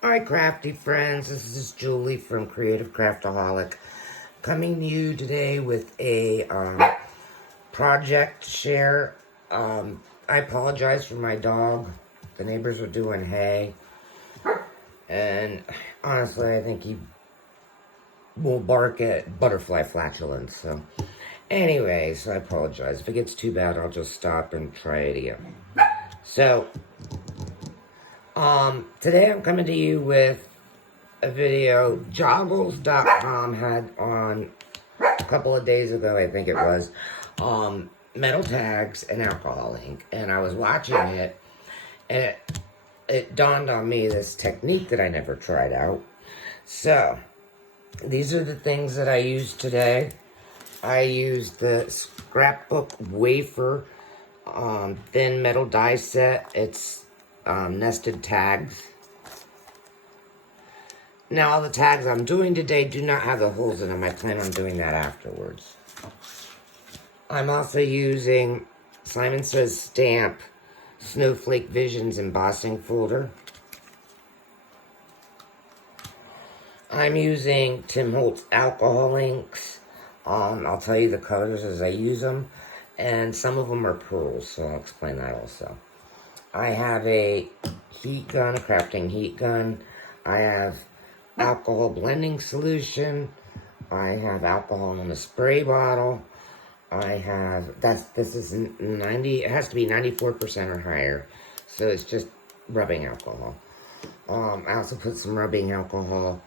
Hi, crafty friends. This is Julie from Creative Craftaholic, coming to you today with a project share. I apologize for my dog. The neighbors are doing hay, and honestly, I think he will bark at butterfly flatulence. So, anyways, I apologize. If it gets too bad, I'll just stop and try it again. So, today I'm coming to you with a video joggles.com had on a couple of days ago, I think it was, metal tags and alcohol ink. And I was watching it, and it dawned on me this technique that I never tried out. So, these are the things that I used today. I used the scrapbook wafer thin metal die set. It's nested tags. Now, all the tags I'm doing today do not have the holes in them. I plan on doing that afterwards. I'm also using Simon Says Stamp Snowflake Visions embossing folder. I'm using Tim Holtz alcohol inks. I'll tell you the colors as I use them. And some of them are pearls, so I'll explain that also. I have a heat gun, a crafting heat gun. I have alcohol blending solution. I have alcohol in a spray bottle. I have, this is 90, it has to be 94% or higher. So it's just rubbing alcohol. I also put some rubbing alcohol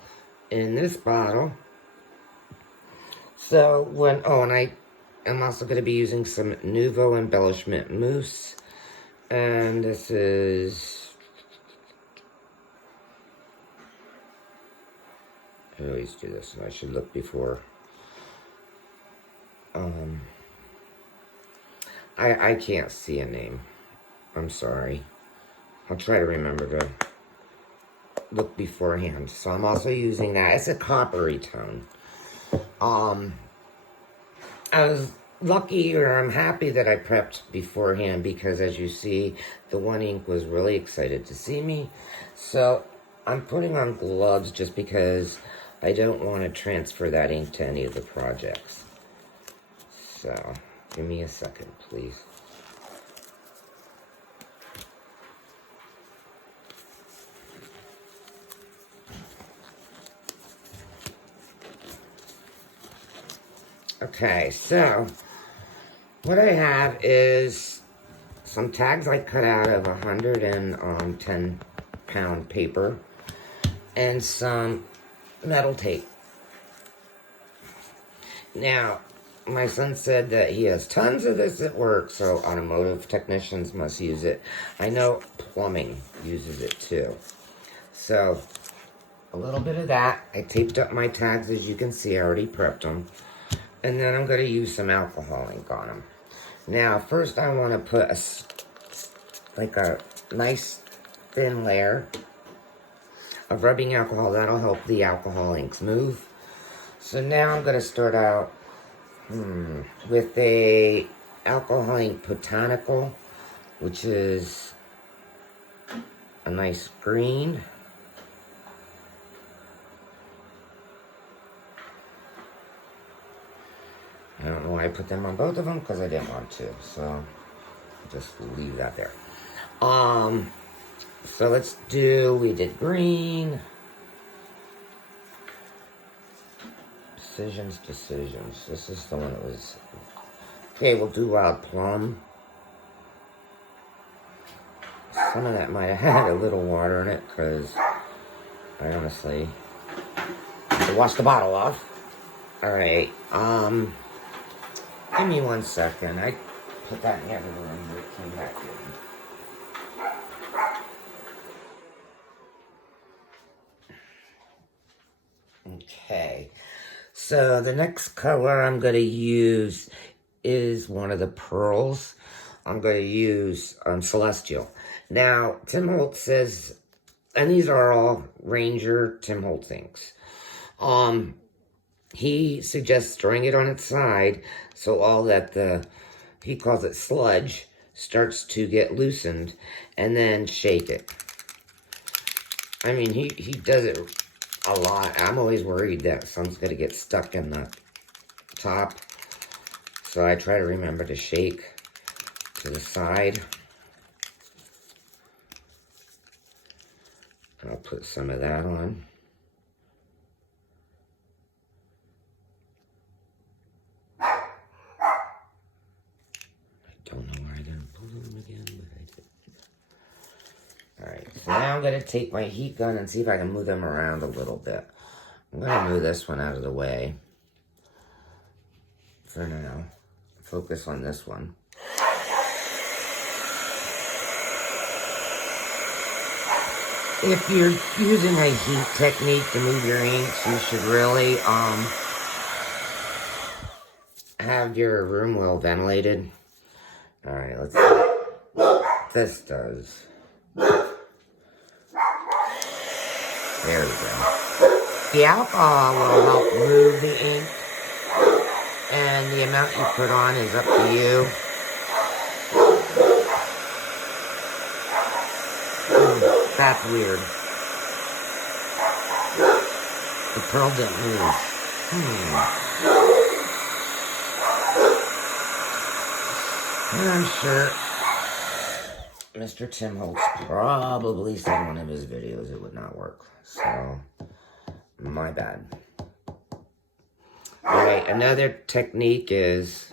in this bottle. So and I am also going to be using some Nouveau embellishment mousse. And this is, I always do this, and I should look before. I can't see a name. I'm sorry. I'll try to remember to look beforehand. So I'm also using that. It's a coppery tone. I was lucky, or I'm happy that I prepped beforehand, because as you see, the one ink was really excited to see me. So I'm putting on gloves just because I don't want to transfer that ink to any of the projects. So, give me a second, please. Okay, so what I have is some tags I cut out of 110-pound paper and some metal tape. Now, my son said that he has tons of this at work, so automotive technicians must use it. I know plumbing uses it too. So, a little bit of that. I taped up my tags, as you can see. I already prepped them. And then I'm going to use some alcohol ink on them. Now, first I want to put a nice thin layer of rubbing alcohol. That'll help the alcohol inks move. So now I'm going to start out with a alcohol ink botanical, which is a nice green. I don't know why I put them on both of them, because I didn't want to, so just leave that there. So we did green. Decisions. This is the one that was, okay, we'll do wild plum. Some of that might have had a little water in it, because I honestly have to wash the bottle off. Alright, give me 1 second. I put that in the other room, but it came back in. Okay, so the next color I'm going to use is one of the pearls. I'm going to use Celestial. Now, Tim Holtz says, and these are all Ranger Tim Holtz inks. He suggests stirring it on its side so all that he calls it sludge, starts to get loosened, and then shake it. I mean, he does it a lot. I'm always worried that some's going to get stuck in the top. So I try to remember to shake to the side. I'll put some of that on. I don't know where I didn't pull them again, but I did. Alright, so now I'm going to take my heat gun and see if I can move them around a little bit. I'm going to move this one out of the way for now. Focus on this one. If you're using a heat technique to move your inks, you should really have your room well ventilated. Alright, let's see. This does. There we go. The alcohol will help move the ink, and the amount you put on is up to you. That's weird. The pearl didn't move. And I'm sure Mr. Tim Holtz probably said in one of his videos it would not work. So, my bad. Alright, another technique is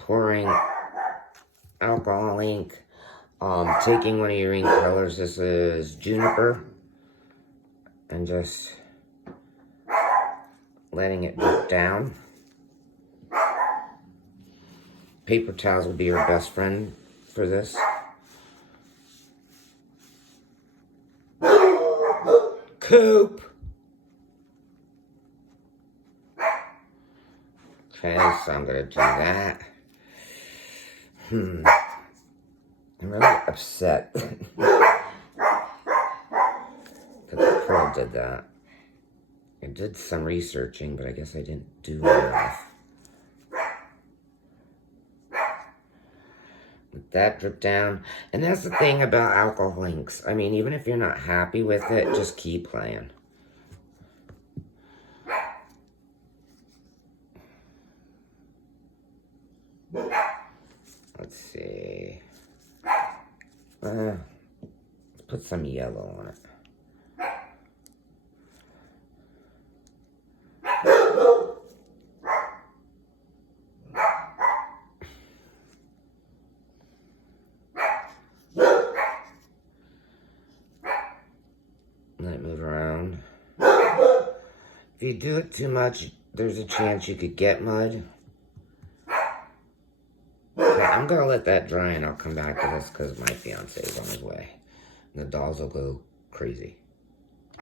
pouring alcohol ink. Taking one of your ink colors, this is Juniper, and just letting it drip down. Paper towels will be your best friend for this. Coop! Okay, so I'm gonna do that. I'm really upset that the pearl did that. I did some researching, but I guess I didn't do enough. Let that drip down. And that's the thing about alcohol inks. I mean, even if you're not happy with it, just keep playing. Let's see. Let's put some yellow on it. Let it move around. If you do it too much, there's a chance you could get mud. I'm gonna let that dry and I'll come back to this because my fiance is on his way. And the dolls will go crazy.